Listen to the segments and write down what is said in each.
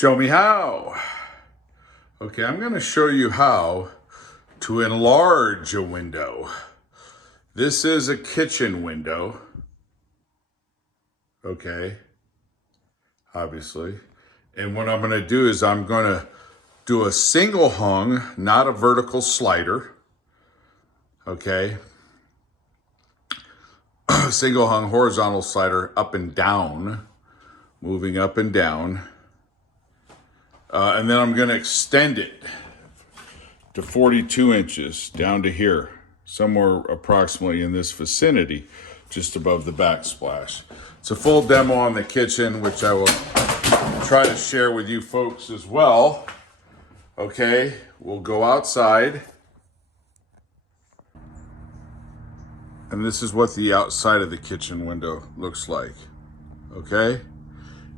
Show me how. Okay, I'm going to show you how to enlarge a window. This is a kitchen window. Okay, obviously. And what I'm going to do is I'm going to do a single hung, not a vertical slider. Okay. Single hung horizontal slider up and down, moving up and down. And then I'm going to extend it to 42 inches down to here, somewhere approximately in this vicinity, just above the backsplash. It's a full demo on the kitchen, which I will try to share with you folks as well. Okay, we'll go outside. And this is what the outside of the kitchen window looks like. Okay?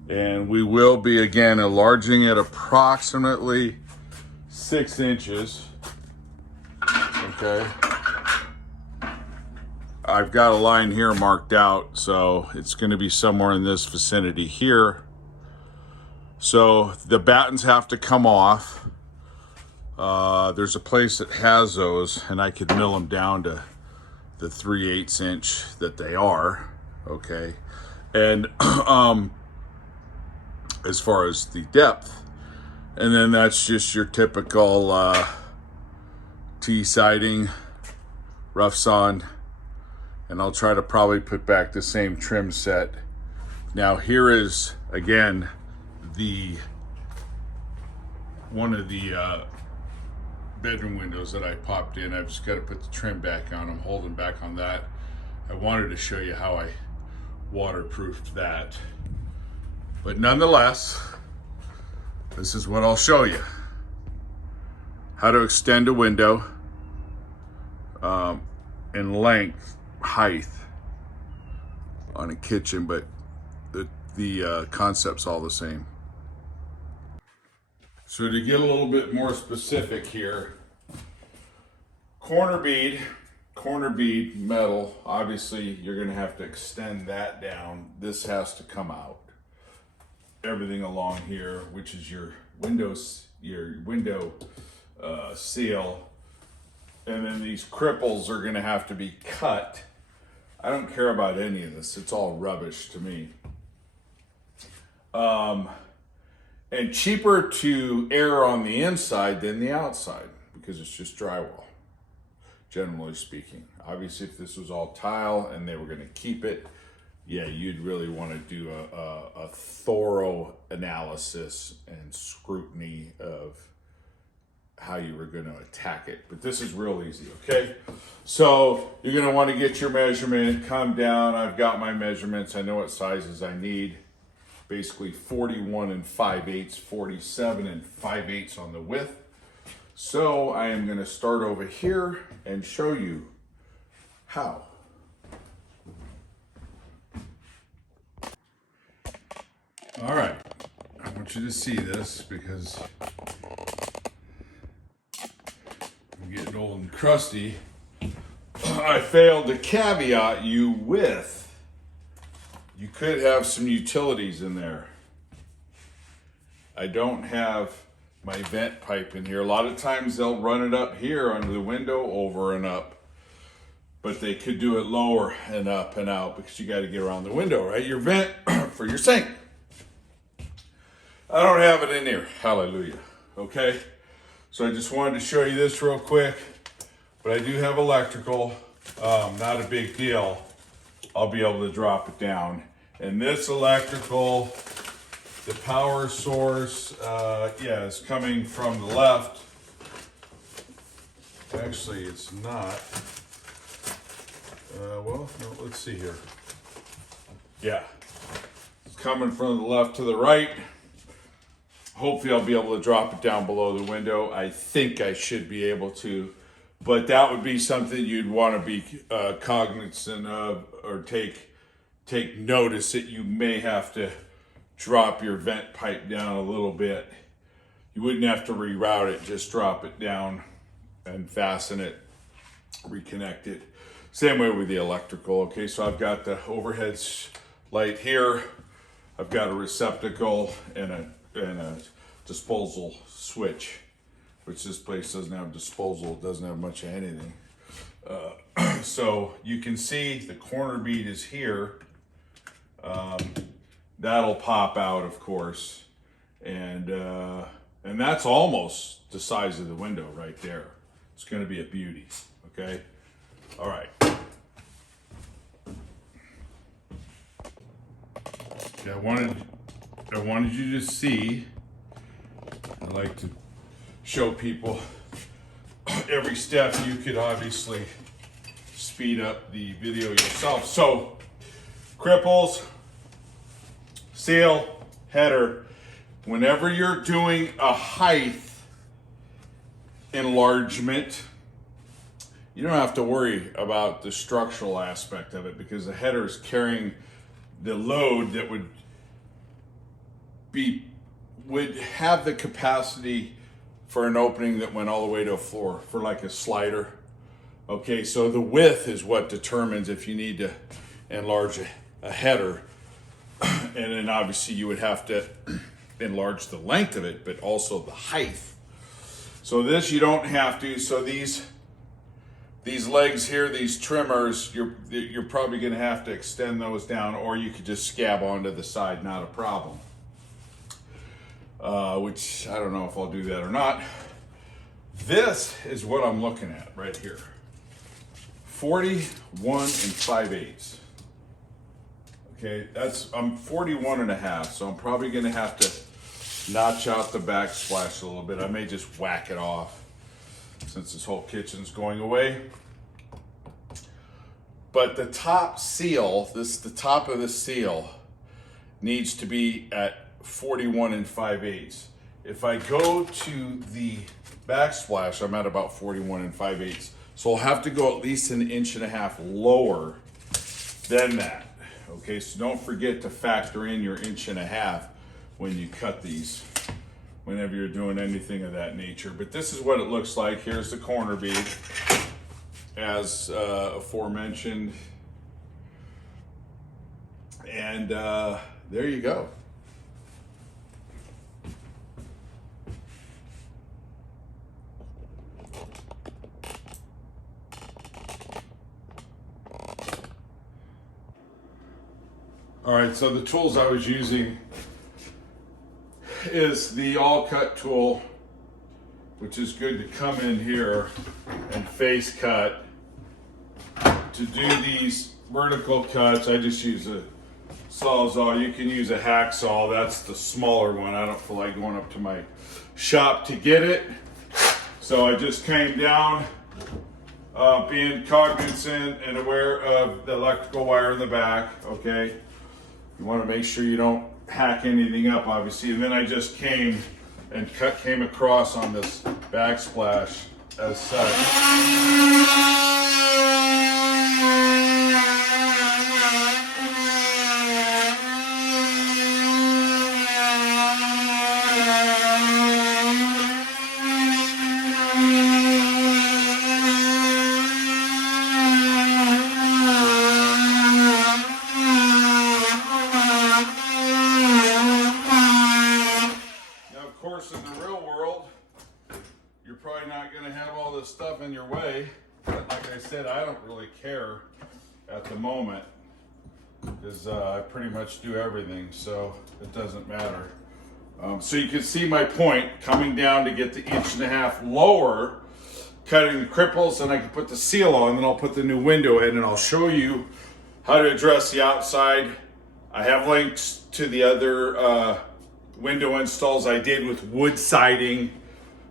And we will be, again, enlarging it approximately 6 inches. Okay. I've got a line here marked out, so it's going to be somewhere in this vicinity here. So the battens have to come off. There's a place that has those, and I could mill them down to the 3/8 inch that they are. Okay. And as far as the depth, and then that's just your typical T-siding, rough sawn, and I'll try to probably put back the same trim set. Now here is, again, one of the bedroom windows that I popped in. I've just got to put the trim back on. I'm holding back on that. I wanted to show you how I waterproofed that. But nonetheless, this is what I'll show you. How to extend a window in length, height on a kitchen, but the concept's all the same. So to get a little bit more specific here, corner bead metal, obviously you're gonna have to extend that down. This has to come out. Everything along here, which is your window seal, and then these cripples are going to have to be cut. I don't care about any of this. It's all rubbish to me. And cheaper to err on the inside than the outside, because it's just drywall, generally speaking. Obviously, if this was all tile and they were going to keep it, yeah, you'd really want to do a thorough analysis and scrutiny of how you were going to attack it. But this is real easy, okay? So you're going to want to get your measurement, come down. I've got my measurements. I know what sizes I need. Basically 41 5/8, 47 5/8 on the width. So I am going to start over here and show you how. All right, I want you to see this because I'm getting old and crusty. I failed to caveat you with, you could have some utilities in there. I don't have my vent pipe in here. A lot of times they'll run it up here under the window, over and up, but they could do it lower and up and out because you got to get around the window, right? Your vent for your sink. I don't have it in here, hallelujah, okay? So I just wanted to show you this real quick, but I do have electrical, not a big deal. I'll be able to drop it down. And this electrical, the power source, yeah, is coming from the left. Actually, it's not. Well, no, let's see here. Yeah, it's coming from the left to the right. Hopefully I'll be able to drop it down below the window. I think I should be able to, but that would be something you'd want to be cognizant of, or take notice that you may have to drop your vent pipe down a little bit. You wouldn't have to reroute it, just drop it down and fasten it, reconnect it. Same way with the electrical. Okay, so I've got the overhead light here. I've got a receptacle and a a disposal switch, which this place doesn't have disposal, it doesn't have much of anything. So you can see the corner bead is here. That'll pop out, of course, and that's almost the size of the window right there. It's going to be a beauty. Okay, all right. Okay, I wanted you to see. I like to show people every step. You could obviously speed up the video yourself. So, cripples, seal, header. Whenever you're doing a height enlargement, you don't have to worry about the structural aspect of it because the header is carrying the load that would have the capacity for an opening that went all the way to a floor, for like a slider. Okay, so the width is what determines if you need to enlarge a header. And then obviously you would have to enlarge the length of it, but also the height. So this you don't have to. So these legs here, these trimmers, you're probably going to have to extend those down, or you could just scab onto the side, not a problem. Which I don't know if I'll do that or not. This is what I'm looking at right here. 41 5/8. Okay, I'm 41 1/2, so I'm probably going to have to notch out the backsplash a little bit. I may just whack it off since this whole kitchen's going away. But the top seal, the top of the seal needs to be at 41 5/8. If I go to the backsplash, I'm at about 41 5/8. So I'll have to go at least 1.5 inches lower than that. Okay, so don't forget to factor in your 1.5 inches when you cut these, whenever you're doing anything of that nature. But this is what it looks like. Here's the corner bead, as aforementioned. And there you go. All right, so the tools I was using is the all cut tool, which is good to come in here and face cut. To do these vertical cuts, I just use a Sawzall. You can use a hacksaw, that's the smaller one. I don't feel like going up to my shop to get it. So I just came down, being cognizant and aware of the electrical wire in the back, okay? You want to make sure you don't hack anything up, obviously. And then I just came across on this backsplash as such. Stuff in your way, but like I said, I don't really care at the moment because I pretty much do everything, so it doesn't matter. So you can see my point, coming down to get the 1.5 inches lower, cutting the cripples, and I can put the seal on, then I'll put the new window in, and I'll show you how to address the outside. I have links to the other window installs I did with wood siding.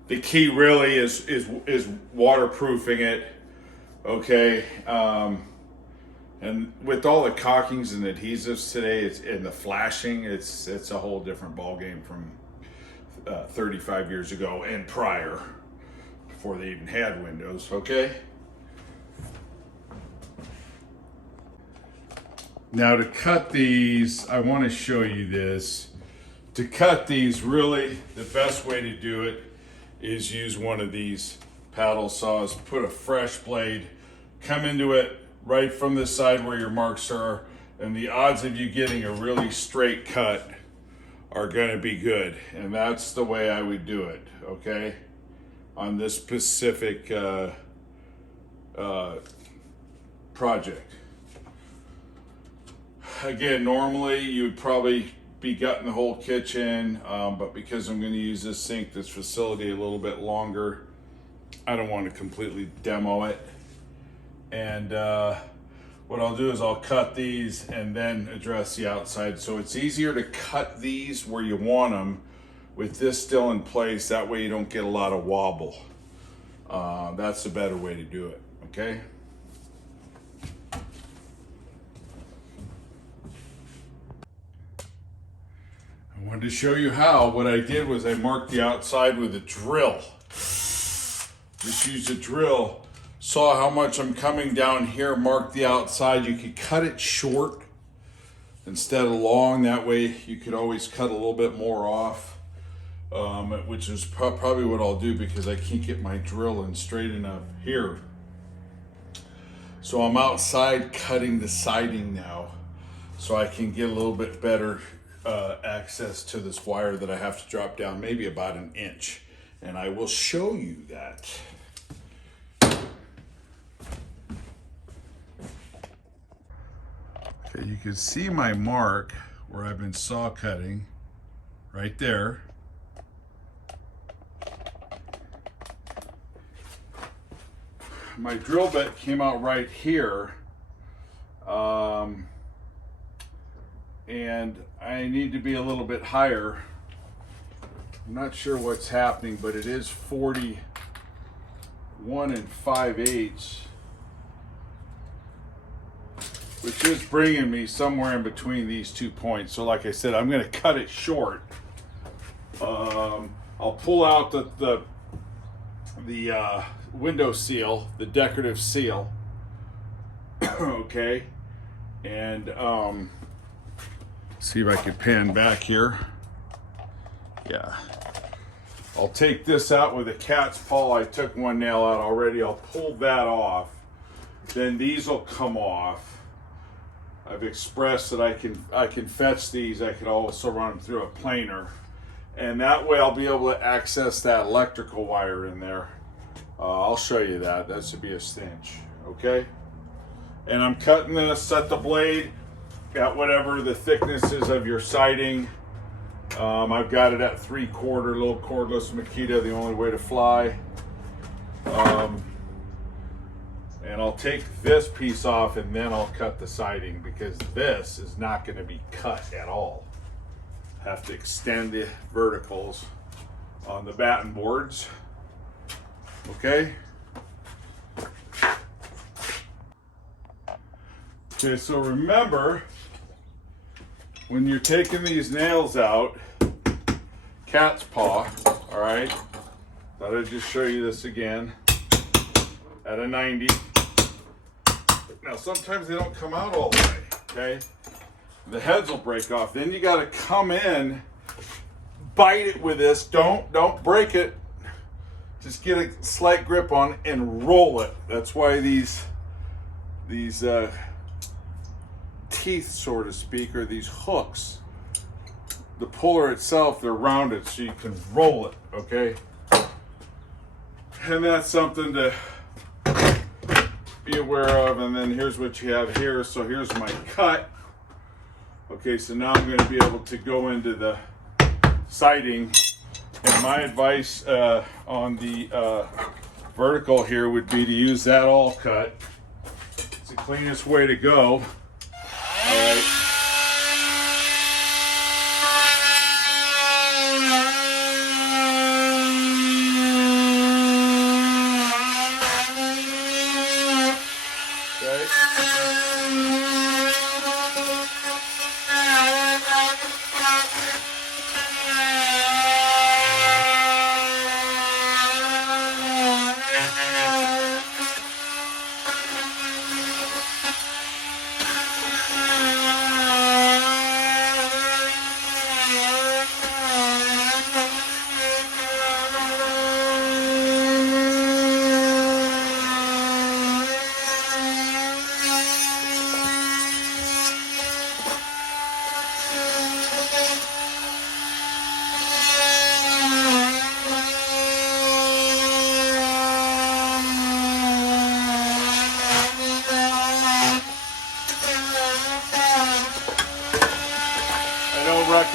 The key really is waterproofing it, okay? And with all the caulkings and adhesives today, and the flashing, it's a whole different ballgame from 35 years ago and prior, before they even had windows, okay? Now to cut these, I want to show you this. To cut these, really, the best way to do it is use one of these paddle saws. Put a fresh blade, come into it right from the side where your marks are, and the odds of you getting a really straight cut are going to be good. And that's the way I would do it, okay? On this specific project. Again, normally you would probably be gutting the whole kitchen, but because I'm going to use this sink, this facility a little bit longer, I don't want to completely demo it. And what I'll do is I'll cut these and then address the outside. So it's easier to cut these where you want them with this still in place. That way you don't get a lot of wobble. That's the better way to do it, okay? I wanted to show you how. What I did was I marked the outside with a drill. Just used a drill. Saw how much I'm coming down here, marked the outside. You could cut it short instead of long. That way you could always cut a little bit more off, which is probably what I'll do because I can't get my drill in straight enough here. So I'm outside cutting the siding now so I can get a little bit better access to this wire that I have to drop down maybe about 1 inch. And I will show you that. Okay, you can see my mark where I've been saw cutting right there. My drill bit came out right here. And I need to be a little bit higher. I'm not sure what's happening, but it is 41 5/8, which is bringing me somewhere in between these 2 points. So like I said, I'm going to cut it short. I'll pull out the window seal, the decorative seal. Okay, and see if I can pan back here. Yeah. I'll take this out with a cat's paw. I took one nail out already. I'll pull that off. Then these will come off. I've expressed that I can fetch these. I can also run them through a planer. And that way I'll be able to access that electrical wire in there. I'll show you that. That should be a cinch. Okay? And I'm cutting this, set the blade at whatever the thickness is of your siding. I've got it at 3/4, little cordless Makita, the only way to fly. And I'll take this piece off and then I'll cut the siding because this is not going to be cut at all. Have to extend the verticals on the batten boards. Okay? Okay, so remember, when you're taking these nails out, cat's paw, all right? Thought I'd just show you this again at a 90. Now, sometimes they don't come out all the way, okay? The heads will break off. Then you got to come in, bite it with this. Don't break it. Just get a slight grip on it and roll it. That's why these teeth, so to speak, or these hooks, the puller itself, they're rounded so you can roll it, okay? And that's something to be aware of. And then here's what you have here. So here's my cut. Okay, so now I'm going to be able to go into the siding. And my advice on the vertical here would be to use that all cut. It's the cleanest way to go. All right.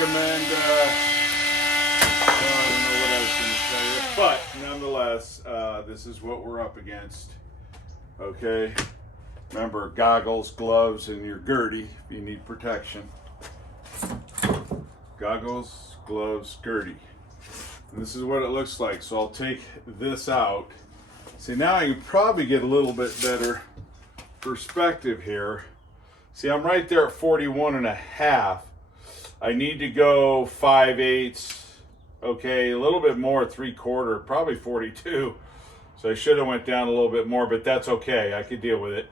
recommend, I don't know what I was going to tell you, but nonetheless, this is what we're up against. Okay, remember goggles, gloves, and your Gertie if you need protection. Goggles, gloves, Gertie. And this is what it looks like. So I'll take this out. See, now I can probably get a little bit better perspective here. See, I'm right there at 41.5. I need to go 5/8. Okay, a little bit more, 3/4, probably 42. So I should have went down a little bit more, but that's okay. I could deal with it.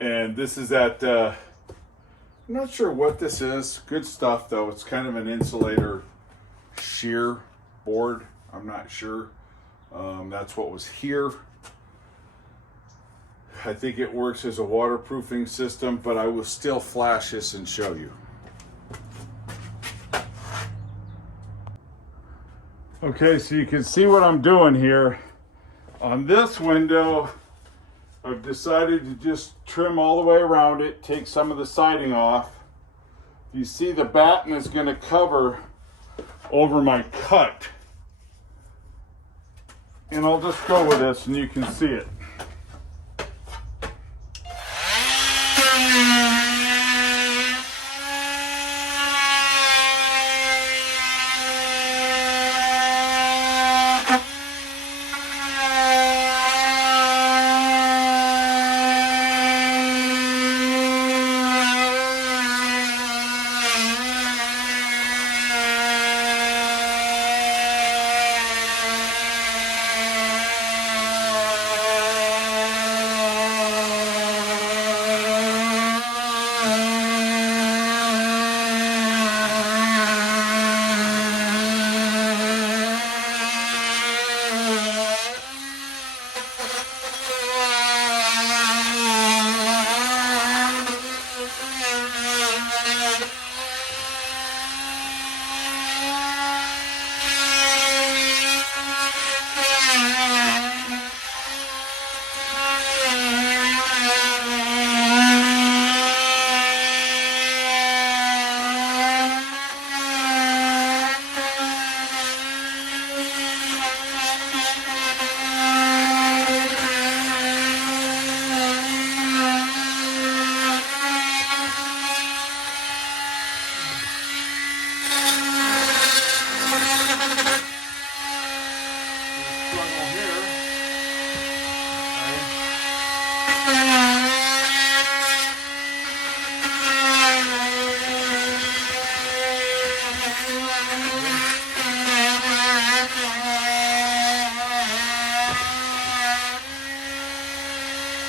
And this is at, I'm not sure what this is. Good stuff though. It's kind of an insulator shear board. I'm not sure. That's what was here. I think it works as a waterproofing system, but I will still flash this and show you. Okay, so you can see what I'm doing here. On this window, I've decided to just trim all the way around it, take some of the siding off. You see the batten is going to cover over my cut. And I'll just go with this and you can see it.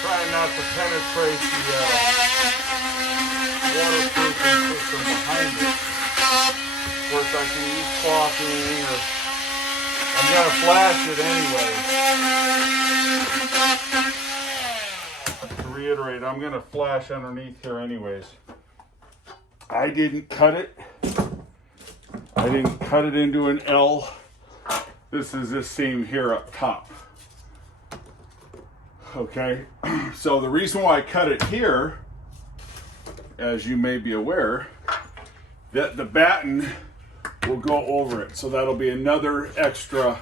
Trying not to penetrate the waterproofing system behind it. Of course, I can use caulking, or I'm going to flash it anyways. To reiterate, I'm going to flash underneath here anyways. I didn't cut it. I didn't cut it into an L. This is this seam here up top. Okay, so the reason why I cut it here, as you may be aware, that the batten will go over it. So that'll be another extra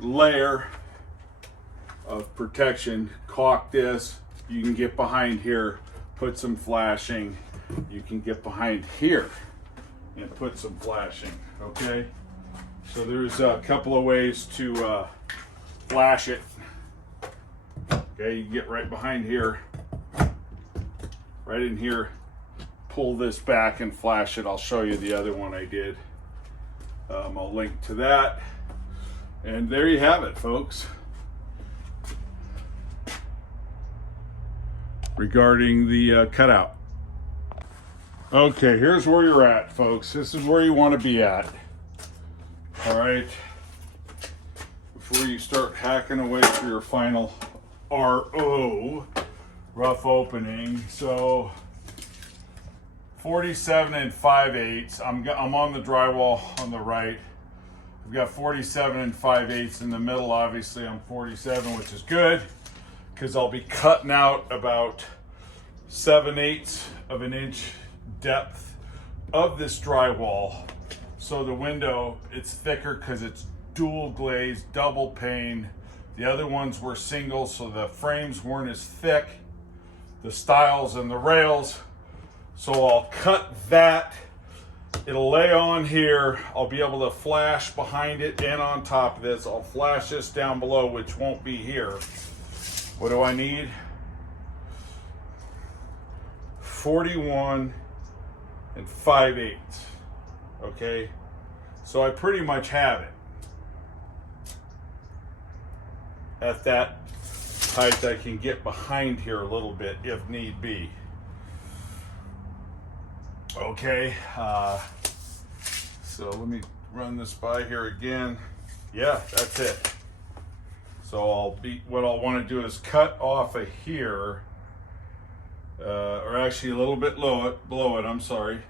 layer of protection. Caulk this, you can get behind here, put some flashing. You can get behind here and put some flashing, okay? So there's a couple of ways to flash it. Okay, you can get right behind here, right in here, pull this back and flash it. I'll show you the other one I did. I'll link to that. And there you have it, folks. Regarding the cutout. Okay, here's where you're at, folks. This is where you want to be at. All right, before you start hacking away for your final RO, rough opening. So 47 5/8. I'm on the drywall on the right. I've got 47 5/8 in the middle. Obviously, I'm 47, which is good. because I'll be cutting out about 7/8 of an inch depth of this drywall. So the window, it's thicker because it's dual glazed, double pane. The other ones were single, so the frames weren't as thick, the stiles and the rails. So I'll cut that. It'll lay on here. I'll be able to flash behind it and on top of this. I'll flash this down below, which won't be here. What do I need? 41 5/8. Okay, so I pretty much have it at that height. I can get behind here a little bit if need be. Okay, so let me run this by here again. Yeah, that's it. So what I'll want to do is cut off of here, or actually a little bit below it, I'm sorry.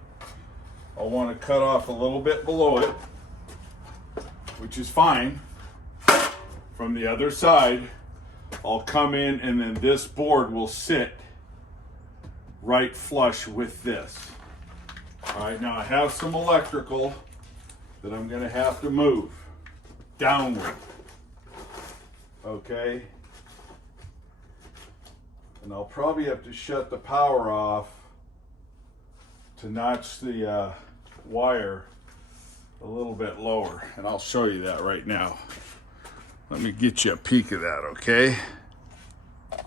I'll want to cut off a little bit below it, which is fine. From the other side, I'll come in and then this board will sit right flush with this. All right, now I have some electrical that I'm going to have to move downward. Okay. And I'll probably have to shut the power off to notch the wire a little bit lower. And I'll show you that right now. Let me get you a peek of that, okay? Let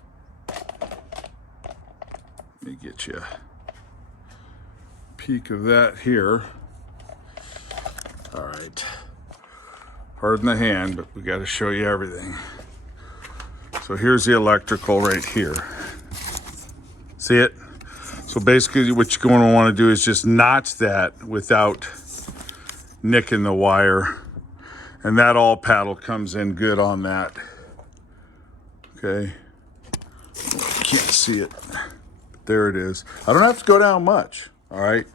me get you a peek of that here. All right. Pardon the hand, but we got to show you everything. So here's the electrical right here. See it? So basically what you're going to want to do is just notch that without nicking the wire. And that all paddle comes in good on that. Okay. Can't see it. There it is. I don't have to go down much. All right.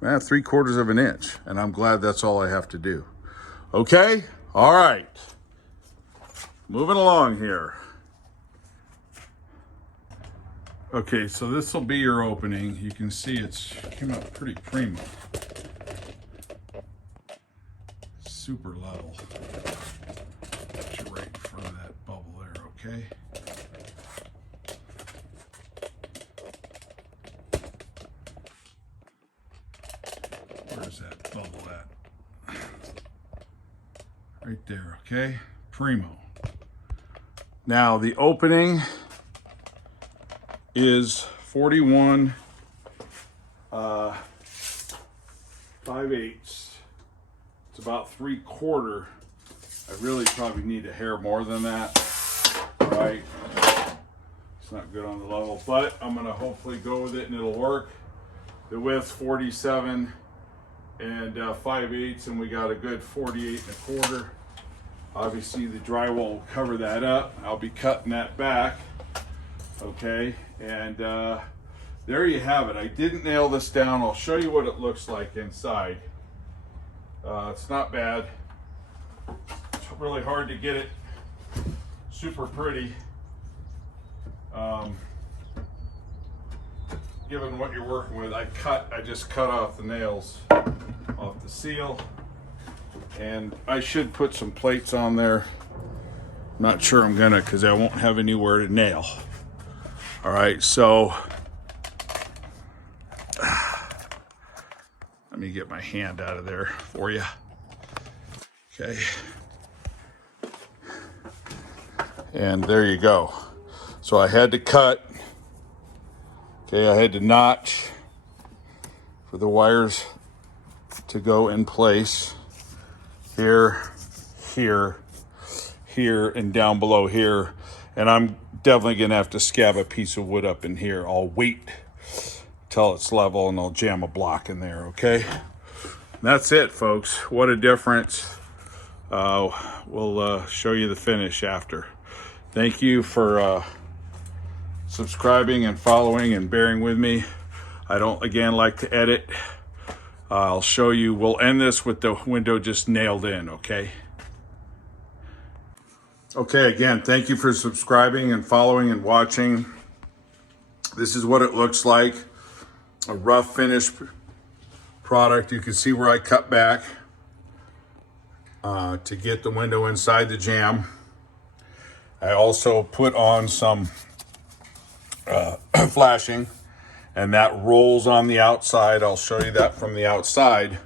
Man, 3/4 of an inch. And I'm glad that's all I have to do. Okay. All right. Moving along here. Okay, so this will be your opening. You can see it's came out pretty primo. Super level. Put you right in front of that bubble there, okay? Where's that bubble at? Right there, okay? Primo. Now the opening is 41 5/8. It's about 3/4. I really probably need a hair more than that, right? It's not good on the level, but I'm gonna hopefully go with it and it'll work. The width's 47 and 5/8, and we got a good 48 1/4. Obviously the drywall will cover that up. I'll be cutting that back. Okay, and there you have it. I didn't nail this down. I'll show you what it looks like inside. It's not bad. It's really hard to get it super pretty, given what you're working with. I just cut off the nails off the seal, and I should put some plates on there. Not sure I'm gonna, because I won't have anywhere to nail. All right, so let me get my hand out of there for you. Okay. And there you go. So I had to cut. Okay, I had to notch for the wires to go in place. Here, here, here, and down below here. And I'm definitely gonna have to scab a piece of wood up in here. I'll wait till it's level and I'll jam a block in there, okay? And that's it, folks. What a difference. We'll show you the finish after. Thank you for subscribing and following and bearing with me. I don't, again, like to edit. I'll show you. We'll end this with the window just nailed in, okay? Okay, again, thank you for subscribing and following and watching. This is what it looks like. A rough finished product. You can see where I cut back to get the window inside the jamb. I also put on some flashing, and that rolls on the outside. I'll show you that from the outside,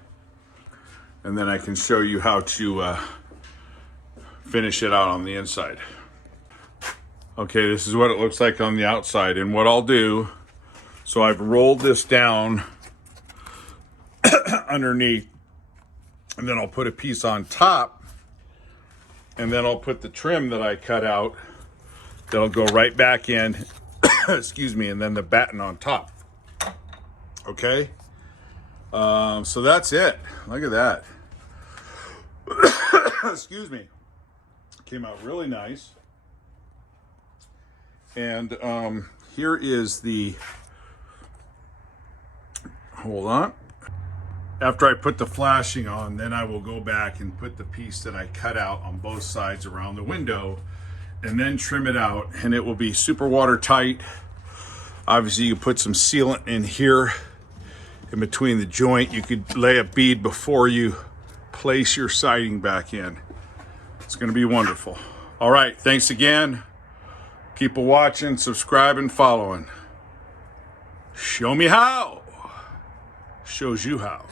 and then I can show you how to finish it out on the inside. Okay, this is what it looks like on the outside, and what I'll do, so I've rolled this down underneath, and then I'll put a piece on top, and then I'll put the trim that I cut out that'll go right back in, excuse me, and then the batten on top. Okay, so that's it. Look at that. Excuse me. Came out really nice. And here is the, hold on. After I put the flashing on, then I will go back and put the piece that I cut out on both sides around the window and then trim it out, and it will be super watertight. Obviously you put some sealant in here in between the joint. You could lay a bead before you place your siding back in. It's gonna be wonderful. All right, thanks again. Keep watching, subscribing, following. Show me how. Shows you how.